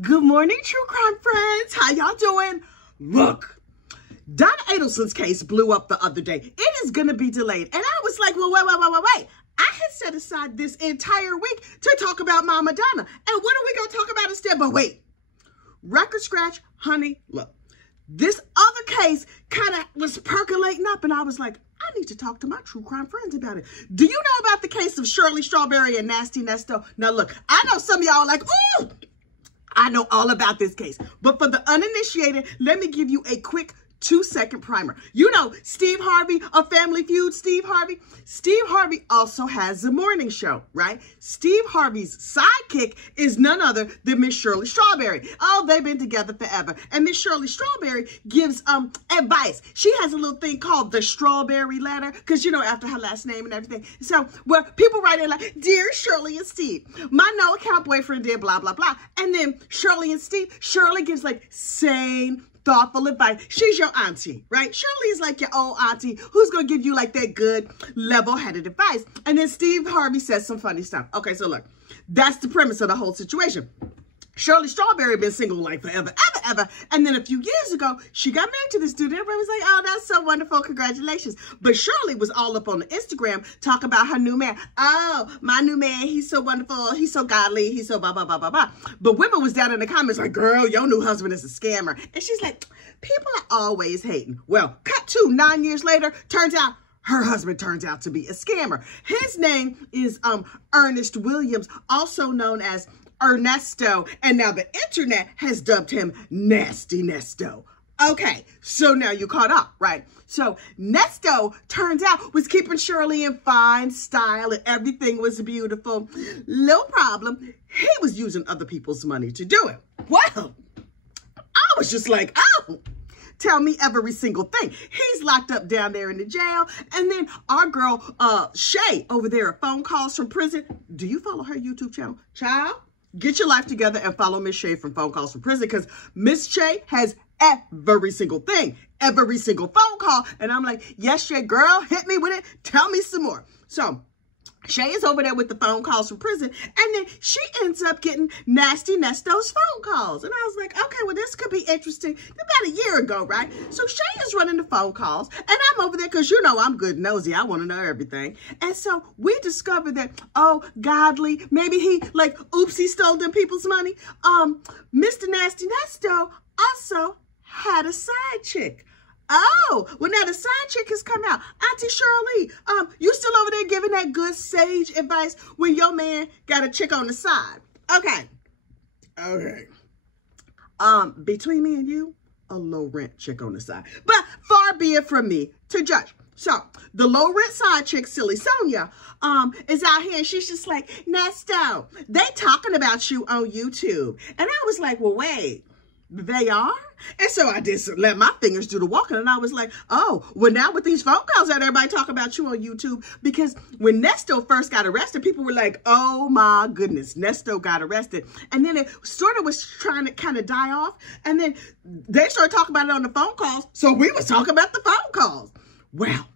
Good morning, true crime friends. How y'all doing? Look, Donna Adelson's case blew up the other day. It is going to be delayed. And I was like, well, wait. I had set aside this entire week to talk about Mama Donna. And what are we going to talk about instead? But wait, record scratch, honey, look. This other case kind of was percolating up, and I was like, I need to talk to my true crime friends about it. Do you know about the case of Shirley Strawberry and Nasty Nesto? Now, look, I know some of y'all are like, ooh, I know all about this case. But for the uninitiated, let me give you a quick 2-second primer. You know, Steve Harvey of Family Feud, Steve Harvey. Steve Harvey also has a morning show, right? Steve Harvey's sidekick is none other than Miss Shirley Strawberry. Oh, they've been together forever. And Miss Shirley Strawberry gives advice. She has a little thing called the Strawberry Letter, because, you know, after her last name and everything. So, where people write in like, Dear Shirley and Steve, my no-account boyfriend did blah, blah, blah. And then Shirley and Steve, Shirley gives like sane, thoughtful advice. She's your auntie, right? Shirley is like your old auntie who's going to give you like that good level-headed advice. And then Steve Harvey says some funny stuff. Okay, so look, that's the premise of the whole situation. Shirley Strawberry been single like forever, ever. And then a few years ago, she got married to this dude. Everybody was like, oh, that's so wonderful. Congratulations. But Shirley was all up on the Instagram talking about her new man. Oh, my new man, he's so wonderful. He's so godly. He's so blah, blah, blah, blah, blah. But women was down in the comments like, girl, your new husband is a scammer. And she's like, people are always hating. Well, cut to 9 years later, turns out her husband turns out to be a scammer. His name is Ernest Williams, also known as Nesto, and now the internet has dubbed him Nasty Nesto. Okay, so now you caught up, right? So Nesto, turns out, was keeping Shirley in fine style and everything was beautiful. No problem. He was using other people's money to do it. Well, I was just like, oh, tell me every single thing. He's locked up down there in the jail. And then our girl, Shay, over there at Phone Calls from Prison. Do you follow her YouTube channel? Child, get your life together and follow Miss Shay from Phone Calls from Prison, because Miss Shay has every single thing, every single phone call. And I'm like, yes, Shay, girl, hit me with it. Tell me some more. So Shay is over there with the Phone Calls from Prison, and then she ends up getting Nasty Nesto's phone calls. And I was like, okay, well, this could be interesting. About a year ago, right? So Shay is running the phone calls, and I'm over there because, you know, I'm good nosy. I want to know everything. And so we discovered that, oh, godly, maybe he, like, oops, he stole them people's money. Mr. Nasty Nesto also had a side chick. Oh, well, now the side chick has come out. Auntie Shirley, you still over there giving that good sage advice when your man got a chick on the side. Okay. Between me and you, a low rent chick on the side. But far be it from me to judge. So the low rent side chick, Silly Sonia, is out here, and she's just like, Nesto, they talking about you on YouTube. And I was like, well, wait. They are? And so I did let my fingers do the walking, and I was like, oh, well, now with these phone calls that everybody talk about you on YouTube, because when Nesto first got arrested, people were like, oh my goodness, Nesto got arrested. And then it sort of was trying to kind of die off, and then they started talking about it on the phone calls, so we was talking about the phone calls. Well,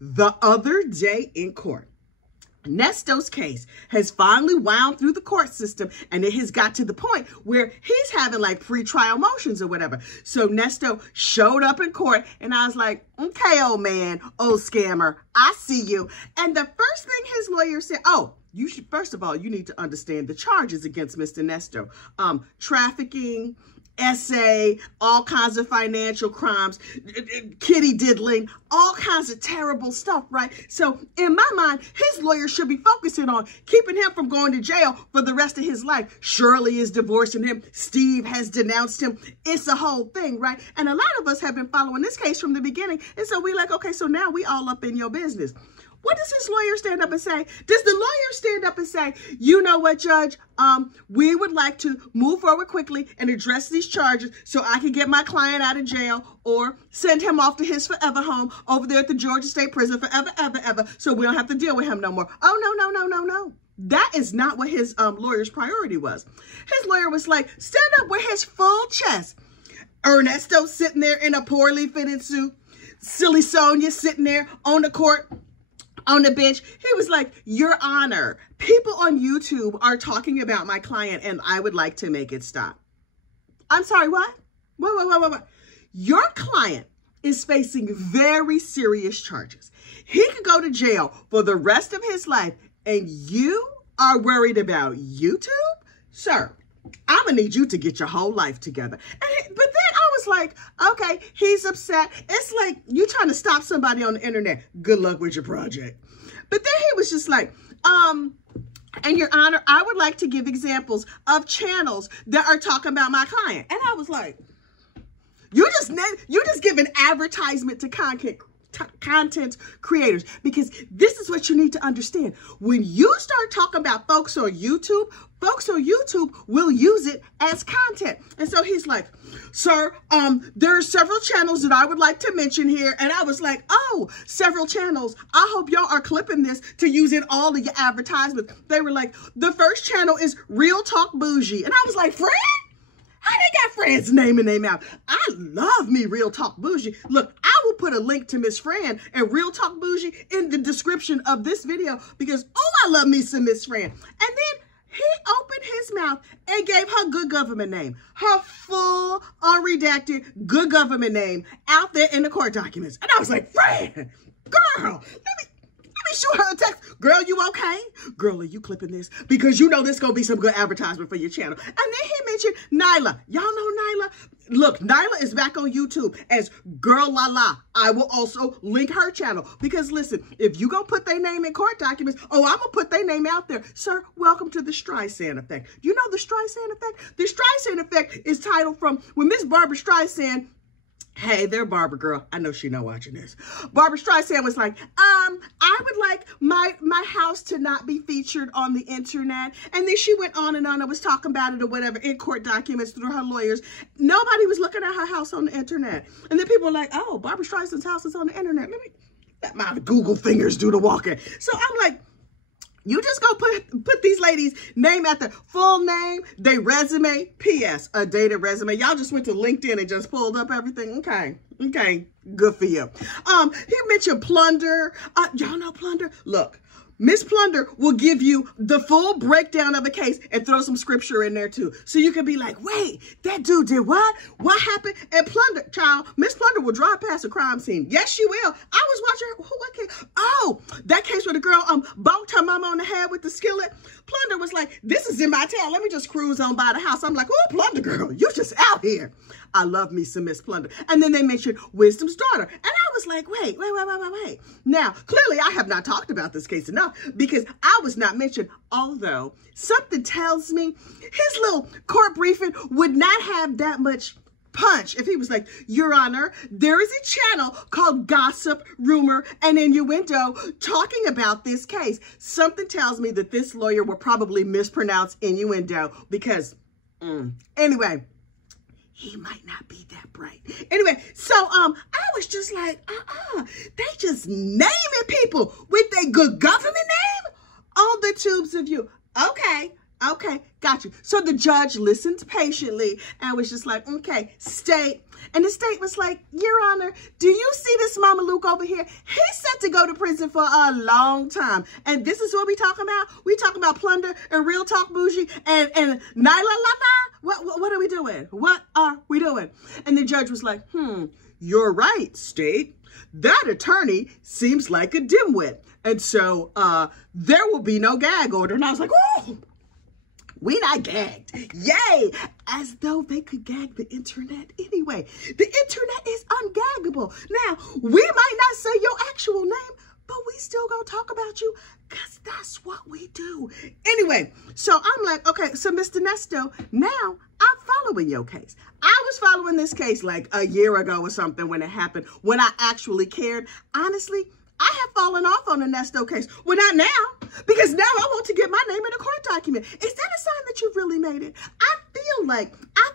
the other day in court, Nesto's case has finally wound through the court system, and it has got to the point where he's having like pre-trial motions or whatever. So Nesto showed up in court, and I was like, okay, old man, old scammer, I see you. And the first thing his lawyer said, oh, you should, first of all, you need to understand the charges against Mr. Nesto. Trafficking, essay, all kinds of financial crimes, kitty diddling, all kinds of terrible stuff, right? So in my mind, his lawyer should be focusing on keeping him from going to jail for the rest of his life. Shirley is divorcing him. Steve has denounced him. It's a whole thing, right? And a lot of us have been following this case from the beginning. And so we're like, okay, so now we all up in your business. What does his lawyer stand up and say? Does the lawyer stand up and say, you know what, Judge, we would like to move forward quickly and address these charges so I can get my client out of jail, or send him off to his forever home over there at the Georgia State Prison forever, ever, so we don't have to deal with him no more? Oh, no. That is not what his lawyer's priority was. His lawyer was like, stand up with his full chest. Ernesto sitting there in a poorly fitted suit. Silly Sonia sitting there on the court, on the bench. He was like, Your Honor, people on YouTube are talking about my client, and I would like to make it stop. I'm sorry, what? What? Your client is facing very serious charges. He could go to jail for the rest of his life, and you are worried about YouTube? Sir, I'm going to need you to get your whole life together. But then I was like, okay, he's upset. It's like you trying to stop somebody on the internet. Good luck with your project. But then he was just like, and Your Honor, I would like to give examples of channels that are talking about my client. And I was like, you just give an advertisement to content creators, because this is what you need to understand. When you start talking about folks on YouTube will use it as content. And so he's like, sir, there are several channels that I would like to mention here. And I was like, oh, several channels. I hope y'all are clipping this to use in all of your advertisements. They were like, the first channel is Real Talk Bougie. And I was like, friend? How they got Fran's name in their mouth? I love me Real Talk Bougie. Look, I will put a link to Miss Fran and Real Talk Bougie in the description of this video because, oh, I love me some Miss Fran. And then he opened his mouth and gave her good government name, her full, unredacted, good government name out there in the court documents. And I was like, Fran, girl, let me shoot her a text. Girl, you okay? Girl, are you clipping this? Because you know this going to be some good advertisement for your channel. And then he mentioned Nyla. Y'all know Nyla? Look, Nyla is back on YouTube as Girl La La. I will also link her channel. Because listen, if you going to put their name in court documents, oh, I'm going to put their name out there. Sir, welcome to the Streisand effect. You know the Streisand effect? The Streisand effect is titled from when Miss Barbara Streisand, hey, there, Barbara girl. I know she not watching this. Barbara Streisand was like, I would like my house to not be featured on the internet. And then she went on and was talking about it or whatever in court documents through her lawyers. Nobody was looking at her house on the internet. And then people were like, oh, Barbara Streisand's house is on the internet. Let my Google fingers do the walking. So I'm like, you just go put these ladies' name at the full name, their resume, P.S., a dated resume. Y'all just went to LinkedIn and just pulled up everything. Okay, good for you. He mentioned Plunder. Y'all know Plunder? Look, Miss Plunder will give you the full breakdown of a case and throw some scripture in there too. So you can be like, wait, that dude did what? What happened? And Plunder, child, Miss Plunder will drive past a crime scene. Yes, she will. I was watching what case? Oh, that case where the girl bonked her mama on the head with the skillet. Plunder was like, this is in my town. Let me just cruise on by the house. I'm like, oh, Plunder girl, you just out here. I love me some Miss Plunder. And then they mentioned Wisdom's daughter. And I was like, wait. Now, clearly I have not talked about this case enough because I was not mentioned, although something tells me his little court briefing would not have that much punch if he was like, Your Honor, there is a channel called Gossip, Rumor, and Innuendo talking about this case. Something tells me that this lawyer will probably mispronounce innuendo because, anyway, he might not be that bright. Anyway, so I was just like, they just naming people with a good government name on the tubes of you. Okay, got you. So the judge listened patiently and was just like, okay, state. And the state was like, Your Honor, do you see this Mama Luke over here? He's set to go to prison for a long time. And this is what we talking about? We talking about Plunder and Real Talk Bougie and Nyla La. What are we doing? What are we doing? And the judge was like, you're right, state. That attorney seems like a dimwit. And so there will be no gag order. And I was like, oh, we not gagged. Yay. As though they could gag the internet anyway. The internet is ungaggable. Now, we might not say your actual name, but we still gonna talk about you because that's what we do. Anyway, so I'm like, okay, so Mr. Nesto, now I'm following your case. I was following this case like a year ago or something when it happened, when I actually cared. Honestly, I have fallen off on the Nesto case. Well, not now, because now I want to get my name in a court document. Is that a sign that you've really made it? I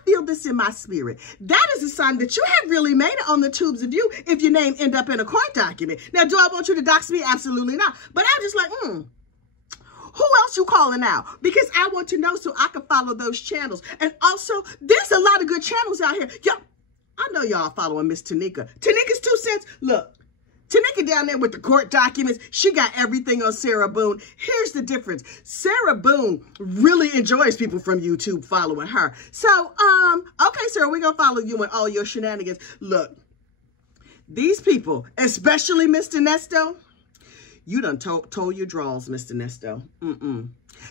feel this in my spirit. That is a sign that you have really made it on the tubes of you if your name end up in a court document. Now, do I want you to dox me? Absolutely not. But I'm just like, who else you calling out? Because I want to know so I can follow those channels. And also, there's a lot of good channels out here. Yo, I know y'all following Miss Tanika. Tanika's 2 cents. Look. Tanika down there with the court documents, she got everything on Sarah Boone. Here's the difference. Sarah Boone really enjoys people from YouTube following her. So, okay, Sarah, we're going to follow you and all your shenanigans. Look, these people, especially Mr. Nesto, you done told your draws, Mr. Nesto.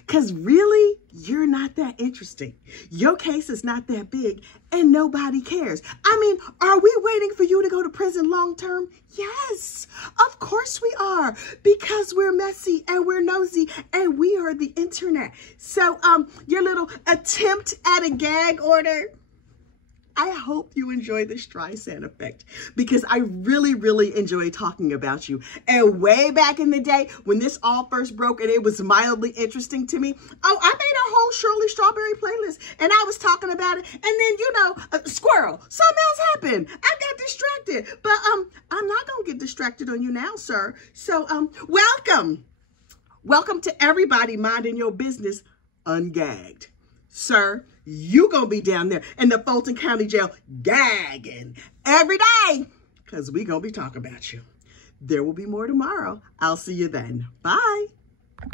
Because really, you're not that interesting. Your case is not that big, and nobody cares. I mean, are we waiting for you to go to prison long term? Yes, of course we are, because we're messy, and we're nosy, and we are the internet. So, your little attempt at a gag order, I hope you enjoy the Streisand effect, because I really, really enjoy talking about you. And way back in the day, when this all first broke and it was mildly interesting to me, oh, I made a whole Shirley Strawberry playlist, and I was talking about it, and then, you know, squirrel, something else happened. I got distracted, but I'm not going to get distracted on you now, sir. So, welcome. Welcome to everybody minding your business ungagged. Sir, you gonna be down there in the Fulton County Jail gagging every day, because we gonna be talking about you. There will be more tomorrow. I'll see you then. Bye.